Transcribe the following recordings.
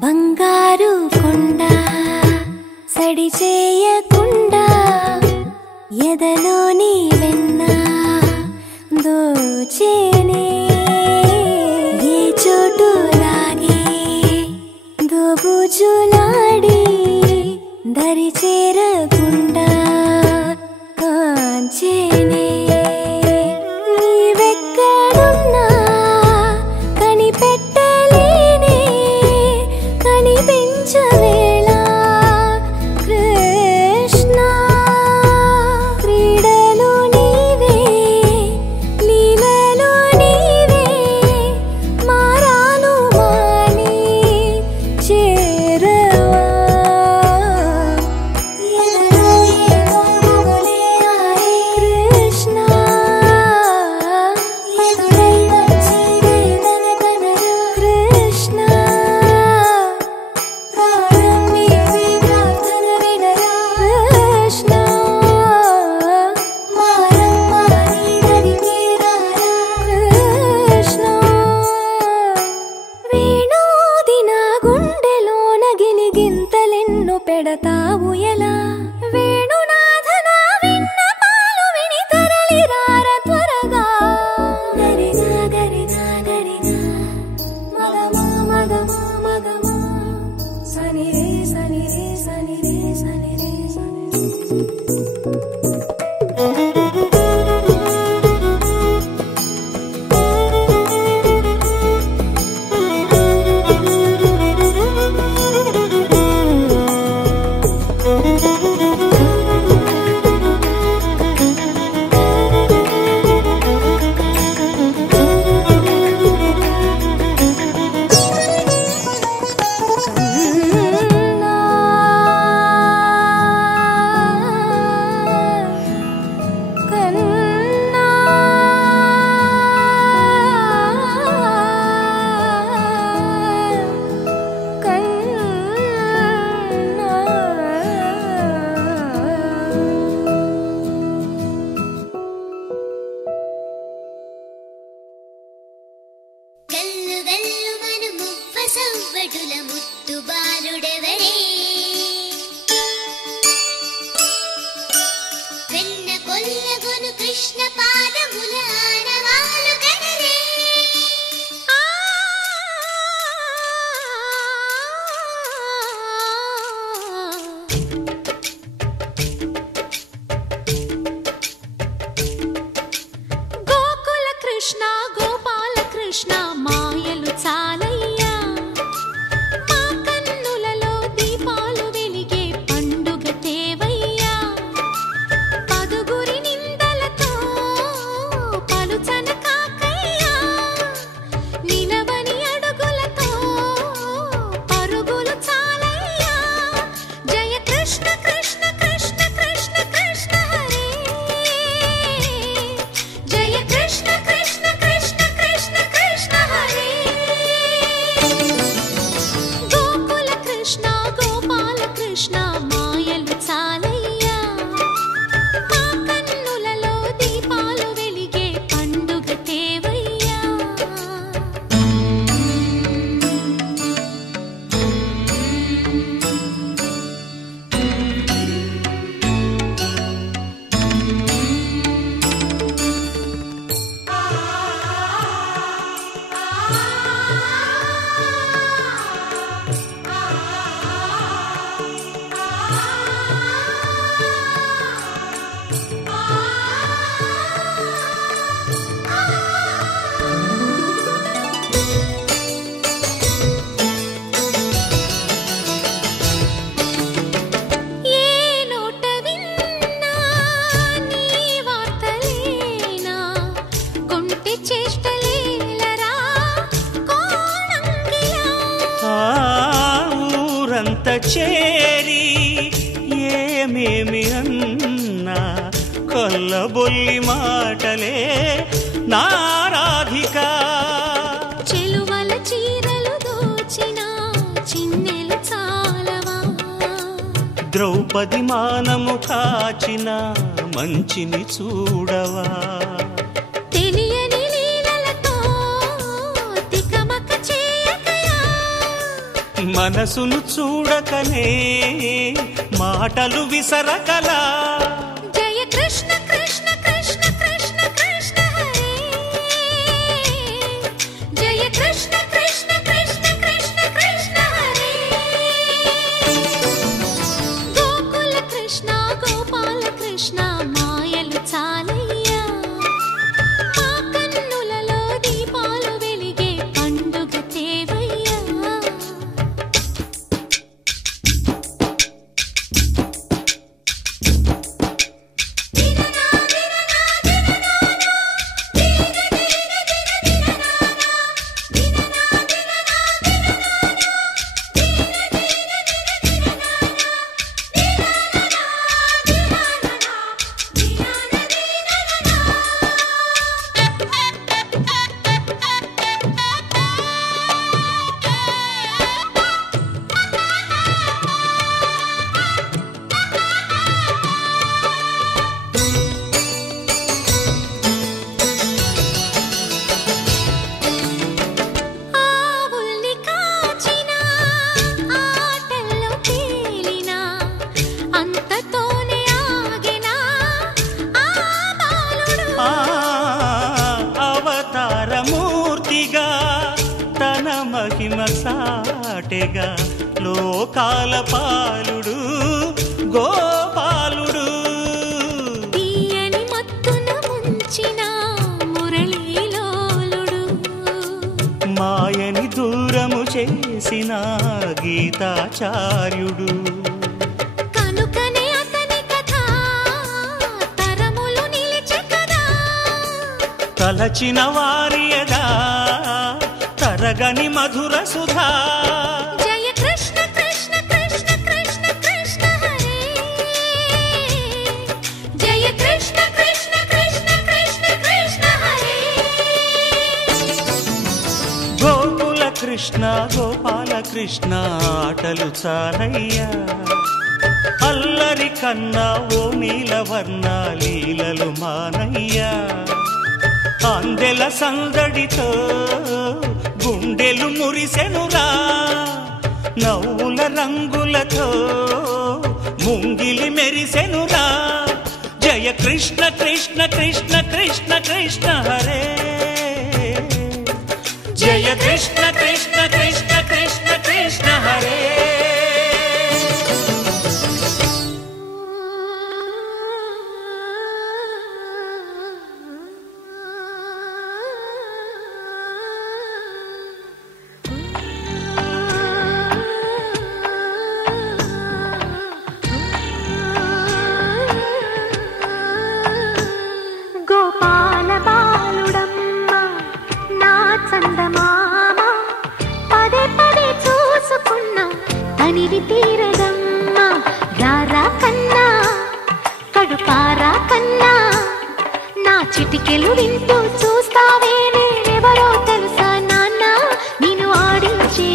బంగారు కొండ సడి చేయకుండా ఎదలోని వెన్న దోచేనే ఏ చోటు లాగే దోబుజులాడి దరి చేరకుండా కాంచేనే నీవెక్కడున్నా కనిపెట్టలేనే కనిపించవేళ కృష్ణ క్రీడలు నీవే లీలలు నీవే మారాను మాని చేరవా కృష్ణ కృష్ణ కృష్ణ కృష్ణ వేణోది నా గుండెలోన గిలిగింతలెన్ను పెడతావు ఎలా వేణునాథన విన్న పాలు విని తరలి రార త్వరగా గరిగా గరిగా గరిగా మగమా మగమా మగమా సని రే సని రే సని రే సని రే గల్లు గల్లు మను మువ్వ సవ్వడుల ముద్దు బాలుడెవరే వెన్న కొల్లగొను కృష్ణ పాదముల ఆనవాలు కనరే చేష్టలేలరా కోణంగిలా. ఊరంత చేరి ఏమేమి అన్నా కొల్లబొల్లి మాటలే నారాధిక. చెలువల చీరలు దోచిన చిన్నెలు చాలవా. ద్రౌపది మానము కాచిన మంచిని చూడవా. తెలియని లీలలతో తికమక చేయకయా. మనసును చూడకనే మాటలు విసరకలా. జయ కృష్ణ కృష్ణ కృష్ణ కృష్ణ కృష్ణ హరే. జయ కృష్ణ కృష్ణ కృష్ణ కృష్ణ కృష్ణ హరే. గోకుల కృష్ణ గోపాల కృష్ణ మాయలు చాలయ్యా. మా కన్నులలో దీపాలు వెలిగే పండుగ తేవయ్యా. ఆవుల్ని కాచిన ఆటల్లో తేలిన అంతతోనే ఆగిన ఆ బాలుడు. అవతారమూర్తిగా తన మహిమ సాటెగా లోకాల పాలుడు గోపాలుడు. తీయని మత్తున ముంచిన మురళీలోలుడు. మాయని దూరము చేసిన గీతాచార్యుడు. కనుకనే అతని కథ తరములు నిలిచె కదా. తలచిన వారియదా తరగని మధుర సుధా. జయ కృష్ణ కృష్ణ కృష్ణ కృష్ణ కృష్ణ హరే. జయ కృష్ణ కృష్ణ కృష్ణ కృష్ణ కృష్ణ హరే. గోకుల కృష్ణ గోపాల కృష్ణ ఆటలు చాలయ్యా. అల్లరి కన్నా ఓ నీలవర్ణ లీలలు మానయ్యా. అందెల సందడితో గుండెలు మురిసెనురా. నవ్వుల రంగులతో ముంగిలి మెరిసెనురా. జయ కృష్ణ కృష్ణ కృష్ణ కృష్ణ కృష్ణ హరే. జయ కృష్ణ కృష్ణ కృష్ణ కృష్ణ కృష్ణ హరే. గోపాల బాలుడమ్మ నా చందమామ పదే పదే చూసుకున్నా తనివి తీరదమ్మ. రారా కన్నా కడుపారా కన్నా నా చిటికెలు వింటూ చూస్తావే నేనెవరో తెలుసా నాన్న. నేను ఆడించే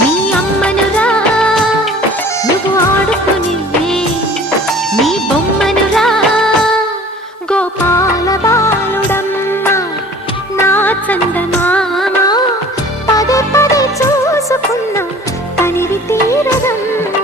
నీ అమ్మనురా నువ్వు ఆడుకుని నీ బొమ్మనురా. గోపాల బాలుడమ్మ నా చందమామ పదే పదే చూసుకున్నా తనివి తీరదమ్మ.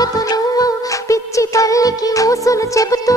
ఆశతో నువ్వు పిచ్చి తల్లికి ఊసులు చెబుతూ